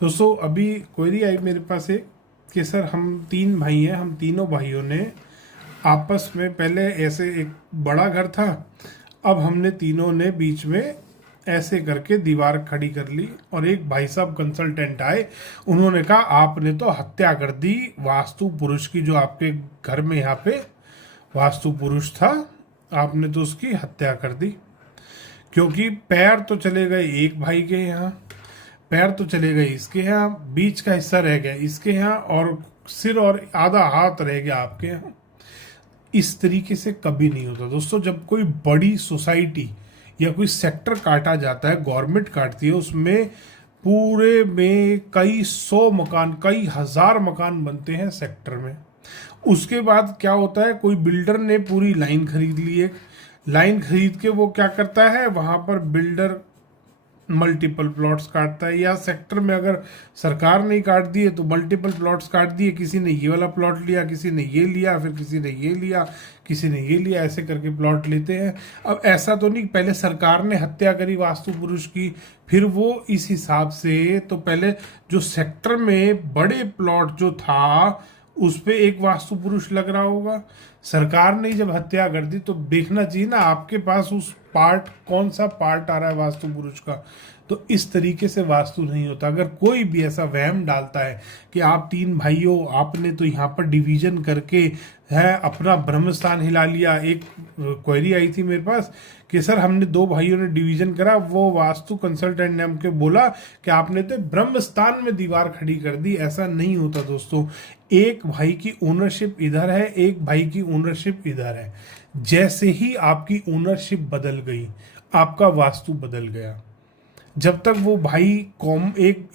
दोस्तों अभी क्वेरी आई मेरे पास एक कि सर हम 3 भाई हैं, हम तीनों भाइयों ने आपस में पहले ऐसे एक बड़ा घर था, अब हमने तीनों ने बीच में ऐसे करके दीवार खड़ी कर ली और एक भाई साहब कंसल्टेंट आए। उन्होंने कहा आपने तो हत्या कर दी वास्तु पुरुष की, जो आपके घर में यहाँ पे वास्तु पुरुष था, आपने तो उसकी हत्या कर दी। क्योंकि पैर तो चले गए एक भाई के यहाँ, पैर तो चले गए इसके यहाँ, बीच का हिस्सा रह गया इसके यहाँ, और सिर और आधा हाथ रह गया आपके यहाँ। इस तरीके से कभी नहीं होता दोस्तों। जब कोई बड़ी सोसाइटी या कोई सेक्टर काटा जाता है, गवर्नमेंट काटती है, उसमें पूरे में कई सौ मकान, कई हजार मकान बनते हैं सेक्टर में। उसके बाद क्या होता है, कोई बिल्डर ने पूरी लाइन खरीद ली, एक लाइन खरीद के वो क्या करता है, वहां पर बिल्डर मल्टीपल प्लॉट्स काटता है, या सेक्टर में अगर सरकार नहीं काट दिए तो मल्टीपल प्लॉट्स काट दिए, किसी ने ये वाला प्लॉट लिया, किसी ने ये लिया, फिर किसी ने ये लिया, किसी ने ये लिया, ऐसे करके प्लॉट लेते हैं। अब ऐसा तो नहीं पहले सरकार ने हत्या करी वास्तु पुरुष की, फिर वो इस हिसाब से, तो पहले जो सेक्टर में बड़े प्लॉट जो था उस पे एक वास्तु पुरुष लग रहा होगा। सरकार ने जब हत्या कर दी तो देखना चाहिए ना आपके पास उस पार्ट, कौन सा पार्ट आ रहा है वास्तु पुरुष का। तो इस तरीके से वास्तु नहीं होता। अगर कोई भी ऐसा वहम डालता है कि आप 3 भाइयों, आपने तो यहाँ पर डिवीजन करके है अपना ब्रह्म स्थान हिला लिया। एक क्वेरी आई थी मेरे पास कि सर हमने 2 भाइयों ने डिवीजन करा, वो वास्तु कंसल्टेंट ने हमको बोला कि आपने तो ब्रह्म स्थान में दीवार खड़ी कर दी। ऐसा नहीं होता दोस्तों। एक भाई की ओनरशिप इधर है, एक भाई की ओनरशिप इधर है। जैसे ही आपकी ओनरशिप बदल गई, आपका वास्तु बदल गया। जब तक वो भाई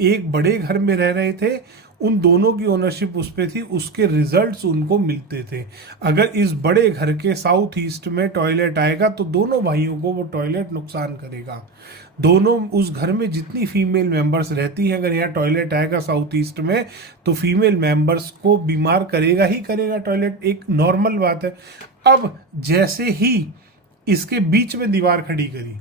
एक बड़े घर में रह रहे थे, उन दोनों की ओनरशिप उस पे थी, उसके रिजल्ट्स उनको मिलते थे। अगर इस बड़े घर के साउथ ईस्ट में टॉयलेट आएगा तो दोनों भाइयों को वो टॉयलेट नुकसान करेगा। दोनों, उस घर में जितनी फीमेल मेंबर्स रहती हैं, अगर यहाँ टॉयलेट आएगा साउथ ईस्ट में तो फीमेल मेंबर्स को बीमार करेगा ही करेगा टॉयलेट, एक नॉर्मल बात है। अब जैसे ही इसके बीच में दीवार खड़ी करी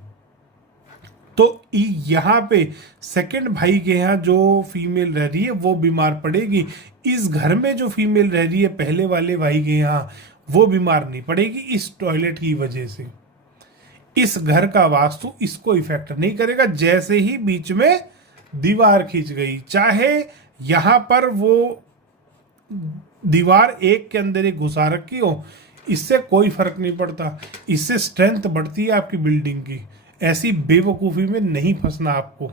तो यहाँ पे सेकंड भाई के यहाँ जो फीमेल रह रही है वो बीमार पड़ेगी। इस घर में जो फीमेल रह रही है पहले वाले भाई के यहाँ, वो बीमार नहीं पड़ेगी इस टॉयलेट की वजह से। इस घर का वास्तु इसको इफेक्ट नहीं करेगा। जैसे ही बीच में दीवार खींच गई, चाहे यहां पर वो दीवार एक के अंदर एक घुसा रखी हो, इससे कोई फर्क नहीं पड़ता। इससे स्ट्रेंथ बढ़ती है आपकी बिल्डिंग की। ऐसी बेवकूफ़ी में नहीं फंसना आपको।